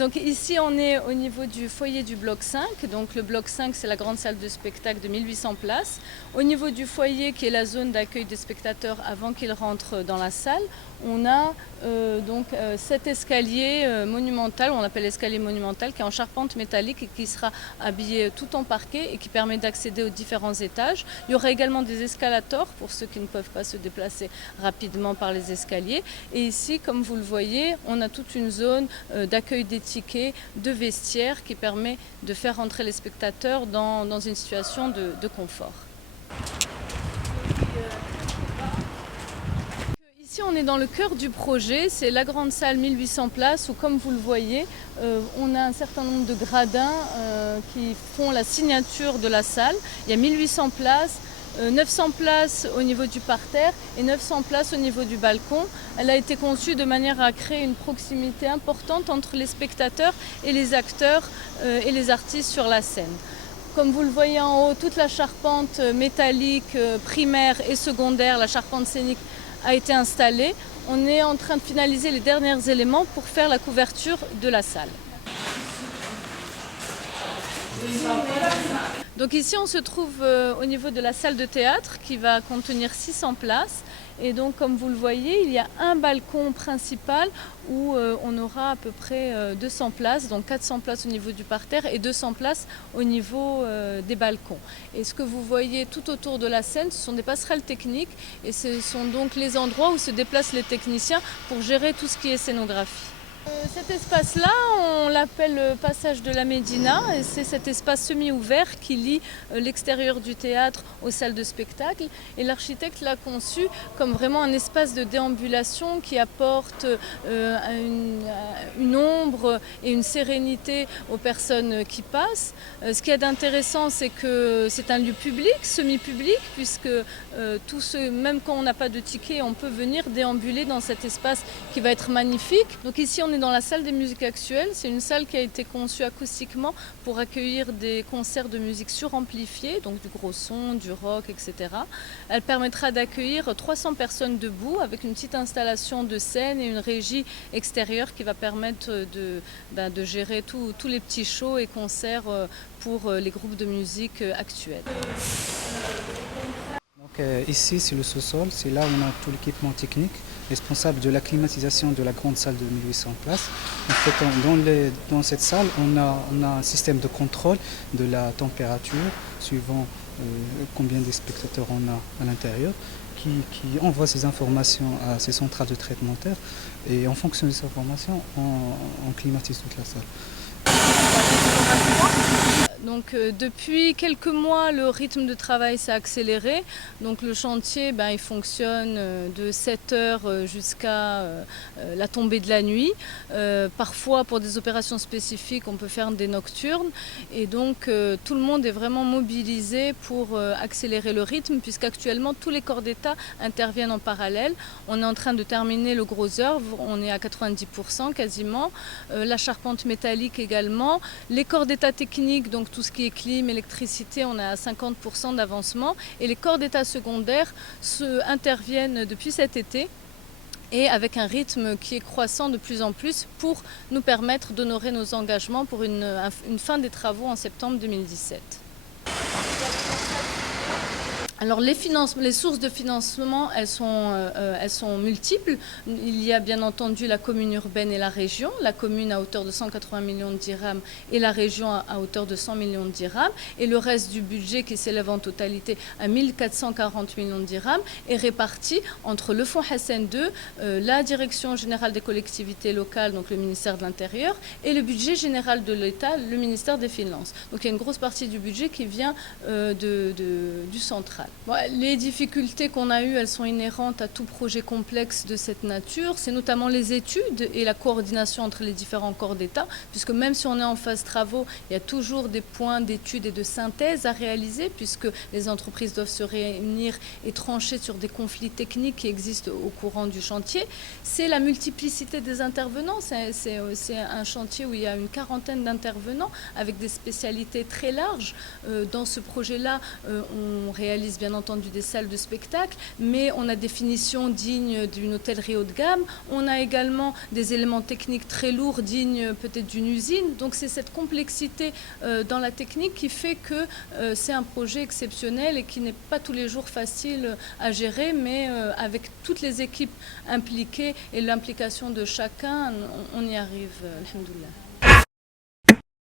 Donc ici on est au niveau du foyer du bloc 5. Donc le bloc 5 c'est la grande salle de spectacle de 1800 places. Au niveau du foyer qui est la zone d'accueil des spectateurs avant qu'ils rentrent dans la salle, on a cet escalier monumental, on l'appelle escalier monumental, qui est en charpente métallique et qui sera habillé tout en parquet et qui permet d'accéder aux différents étages. Il y aura également des escalators pour ceux qui ne peuvent pas se déplacer rapidement par les escaliers. Et ici, comme vous le voyez, on a toute une zone d'accueil des tickets, de vestiaires qui permet de faire rentrer les spectateurs dans une situation de confort. Ici, on est dans le cœur du projet, c'est la grande salle 1800 places où, comme vous le voyez, on a un certain nombre de gradins qui font la signature de la salle. Il y a 1800 places, 900 places au niveau du parterre et 900 places au niveau du balcon. Elle a été conçue de manière à créer une proximité importante entre les spectateurs et les acteurs et les artistes sur la scène. Comme vous le voyez en haut, toute la charpente métallique primaire et secondaire, la charpente scénique, a été installée. On est en train de finaliser les derniers éléments pour faire la couverture de la salle. Donc ici on se trouve au niveau de la salle de théâtre qui va contenir 600 places. Et donc comme vous le voyez, il y a un balcon principal où on aura à peu près 200 places, donc 400 places au niveau du parterre et 200 places au niveau des balcons. Et ce que vous voyez tout autour de la scène, ce sont des passerelles techniques et ce sont donc les endroits où se déplacent les techniciens pour gérer tout ce qui est scénographie. Cet espace-là, on l'appelle le passage de la Médina et c'est cet espace semi-ouvert qui lie l'extérieur du théâtre aux salles de spectacle. Et l'architecte l'a conçu comme vraiment un espace de déambulation qui apporte une ombre et une sérénité aux personnes qui passent. Ce qu'il y a d'intéressant, c'est que c'est un lieu public, semi-public, puisque même quand on n'a pas de ticket, on peut venir déambuler dans cet espace qui va être magnifique. Donc ici, on est dans la salle des musiques actuelles. C'est une salle qui a été conçue acoustiquement pour accueillir des concerts de musique suramplifiés, donc du gros son, du rock, etc. Elle permettra d'accueillir 300 personnes debout avec une petite installation de scène et une régie extérieure qui va permettre de gérer tous les petits shows et concerts pour les groupes de musique actuels. Ici, c'est le sous-sol, c'est là où on a tout l'équipement technique responsable de la climatisation de la grande salle de 1800 places. En fait, dans cette salle, on a un système de contrôle de la température suivant combien de spectateurs on a à l'intérieur qui envoie ces informations à ces centrales de traitement d'air et en fonction de ces informations, on climatise toute la salle. Donc depuis quelques mois, le rythme de travail s'est accéléré. Donc le chantier, il fonctionne de 7 heures jusqu'à la tombée de la nuit. Parfois, pour des opérations spécifiques, on peut faire des nocturnes. Et donc tout le monde est vraiment mobilisé pour accélérer le rythme, puisqu'actuellement, tous les corps d'État interviennent en parallèle. On est en train de terminer le gros œuvre, on est à 90% quasiment. La charpente métallique également. Les corps d'État techniques, donc tout ce qui est clim, électricité, on est à 50% d'avancement. Et les corps d'État secondaires interviennent depuis cet été et avec un rythme qui est croissant de plus en plus pour nous permettre d'honorer nos engagements pour une fin des travaux en septembre 2017. Alors les sources de financement, elles sont multiples. Il y a bien entendu la commune urbaine et la région. La commune à hauteur de 180 millions de dirhams et la région à hauteur de 100 millions de dirhams. Et le reste du budget qui s'élève en totalité à 1440 millions de dirhams est réparti entre le fonds Hassan II, la direction générale des collectivités locales, donc le ministère de l'Intérieur, et le budget général de l'État, le ministère des Finances. Donc il y a une grosse partie du budget qui vient du central. Bon, les difficultés qu'on a eues, elles sont inhérentes à tout projet complexe de cette nature. C'est notamment les études et la coordination entre les différents corps d'État, puisque même si on est en phase travaux, il y a toujours des points d'études et de synthèse à réaliser, puisque les entreprises doivent se réunir et trancher sur des conflits techniques qui existent au courant du chantier. C'est la multiplicité des intervenants. C'est un chantier où il y a une quarantaine d'intervenants avec des spécialités très larges. Dans ce projet-là, on réalise bien entendu des salles de spectacle, mais on a des finitions dignes d'une hôtellerie haut de gamme. On a également des éléments techniques très lourds, dignes peut-être d'une usine. Donc c'est cette complexité dans la technique qui fait que c'est un projet exceptionnel et qui n'est pas tous les jours facile à gérer, mais avec toutes les équipes impliquées et l'implication de chacun, on y arrive, alhamdoulilah.